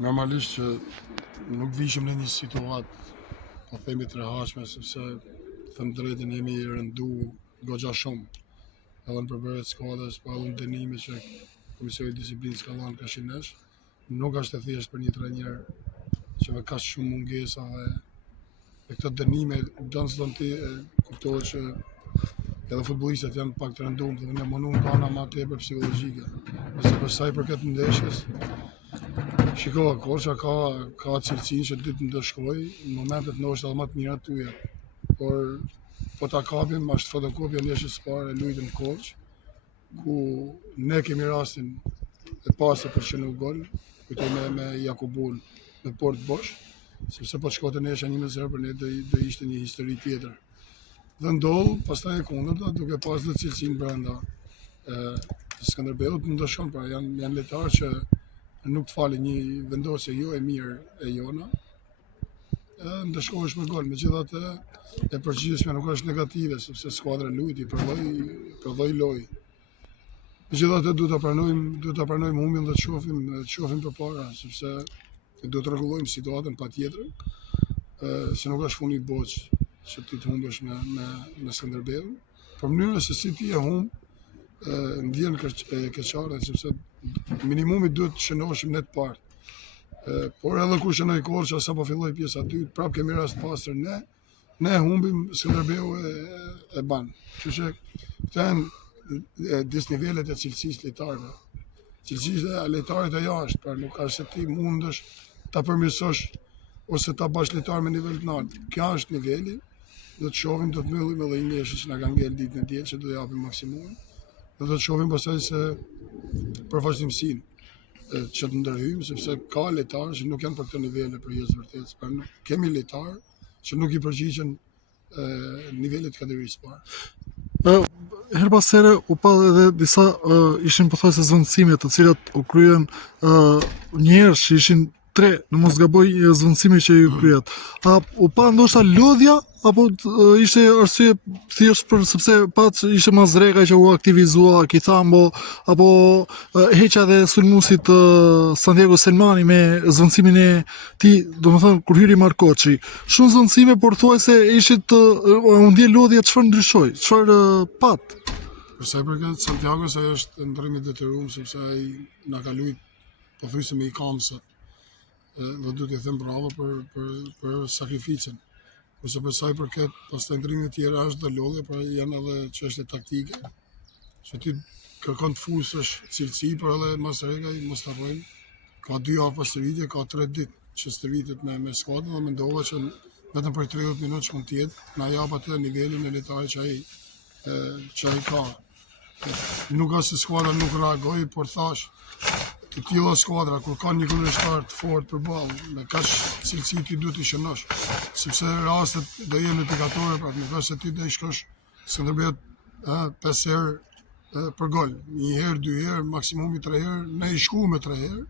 Normalisht që nuk vishëm në një situatë, po themi të rehatshme, sepse thëmë drejtën jemi rëndu goxha shumë. Edhe në përbërjet skuadrës, po edhe në dënime që Komisioni Disiplinës ka dhënë kashin nesh, nuk është e thjeshtë për një trajner që me kaq shumë mungesa dhe këto dënime don s'don ti kuptohet që edhe futbollistët janë pak të rëndum dhe ne munduam ka ana më tepër psikologjike. Nëse për sa i përket ndeshjes, shiko, Korça ka cilësinë që dy të ndëshkojë në momentet ndoshta edhe më të mira tyje. Por po ta kapim është fotokopja ndeshjes së parë e lujtë në Korçë, ku ne kemi rastin e pastë për që nuk gol, kujtoj me Jakubun me port bosh, sepse po të shkote ndeshja 1-0 për ne do ishte një histori tjetër. Dhe ndodh, pastaj e kundërta, duke pas dhe cilësinë brenda. Skënderbeut ndëshkon, pra janë lojtarë që nuk të fali një vendosje jo e mirë e jona, ndëshkohesh me gol. Megjithatë, e përgjithshme nuk është negative, sepse skuadra luajti, prodhoi lojë. Megjithatë, duhet ta pranojmë humbjen dhe të shohim përpara, sepse duhet të rregullojmë situatën patjetër, se nuk është fundi i botës që ti të humbesh me Skënderbeun. Për mënyrën se si ti e humb, ndjen keqardhje, sepse minimumi duhet të shënoheshim ne të parë. Por edhe kur shënoi Korça sapo filloi pjesa e dytë, prapë kemi rast pastër ne humbim, Skënderbeu e ban. Kështu që këto janë disnivelet e cilësisë lojtarëve. Cilësisë e lojtarit e jashtë, pra nuk ka se ti mundesh ta përmirësosh ose ta bash lojtar me nivel të lartë. Kjo është niveli. Do të shohim, do të mbyllim edhe një ndeshje që na ka ngel ditën e diel, që do japim maksimumin. Dhe do të shohim pastaj se për vazhdimsinë që të ndërhyjmë, sepse ka lojtarë që nuk janë për këtë nivele për jetë vërtet. Pra kemi lojtarë që nuk i përgjigjen nivelit kategorisë parë. Her pas here u pa edhe disa ishin pothuajse zvendësime të cilat u kryen njerëz që ishin 3, në mos gaboj zvendësimi që ju kryet. A u pa ndoshta lodhja apo ishte arsye thjesht për sepse pat ishte Mazreka që u aktivizua, Kithambo apo heqja dhe sulmuesit Santiago Selmani me zvendësimin e tij, domethënë kur hyri Markoçi. Shumë zvendësime, por thuajse ishit u ndje lodhja, çfarë ndryshoi? Çfarë pat? Për sa i përket Santiagos, ai është ndrym i detyruar sepse ai na ka luajt pothuajse me i kamsat. Dhe duhet i them bravo për sakrificën. Kurse për sa i përket pastaj ndrymive të tjera është dhe lodhje, pra janë edhe çështje taktike, që ti kërkon të fusësh cilësi, por edhe Mazreka mos harrojmë, ka 2 javë pas stërvitje, ka 3 ditë që stërvitet me skuadrën dhe mendova që vetëm për 30 minutë që mund të jetë, na jap atë nivelin e lojtarit që ai ka. Nuk ka se skuadra nuk reagoi, por thash, të tilla skuadra kur ka një kundërshtar të fortë përballë, me kaq cilësi ti duhet i shënosh, sepse rastet do jenë indikatore, pra nuk është se ti do i shkosh Skënderbeut 5 herë për gol, 1 herë, 2 herë, maksimumi 3 herë, ne i shkuam 3 herë,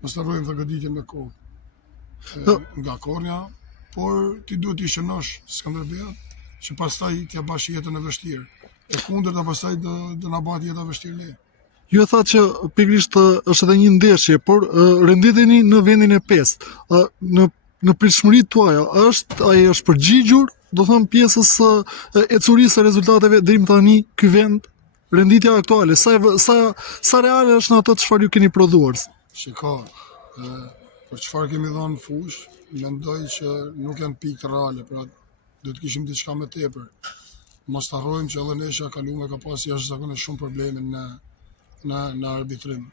mos harrojmë të goditjen me kohë nga kornja, por ti duhet i shënosh Skënderbeut që pastaj t'ja bash jetën e vështirë. E kundërta pastaj do na bëhet jeta vështirë ne. Ju e thatë që pikërisht është edhe një ndeshje, por renditeni në vendin e 5. Në pritshmëritë tuaja, ai është përgjigjur, do thënë pjesës e curisë së rezultateve deri tani ky vend, renditja aktuale, sa reale është në ato çfarë ju keni prodhuar? Shiko, për çfarë kemi dhënë fush, mendoj që nuk janë pikë reale, pra do të kishim diçka më tepër. Mos të harrojmë që edhe ndeshja e kaluar ka pas jashtëzakonisht shumë probleme në arbitrim.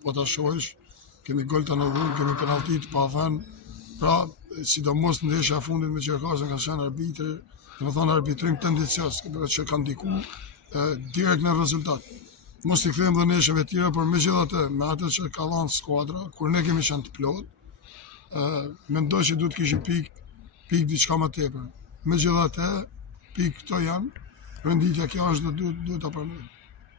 Po ta shohësh, kemi gol të anulluar, kemi penallti të pavën. Pra, sidomos në ndeshja e fundit me Qerkasën ka qenë arbitri, domethënë arbitrim tendencios, që ka ndikuar direkt në rezultat. Mos i kthejmë dhe ndeshjeve të tjera, por megjithatë, me atë që ka dhënë skuadra, kur ne kemi qenë të plotë, mendoj që duhet kishim pikë diçka më tepër. Megjithatë, pikë këto janë, renditja kjo është dhe duhet ta pranojmë.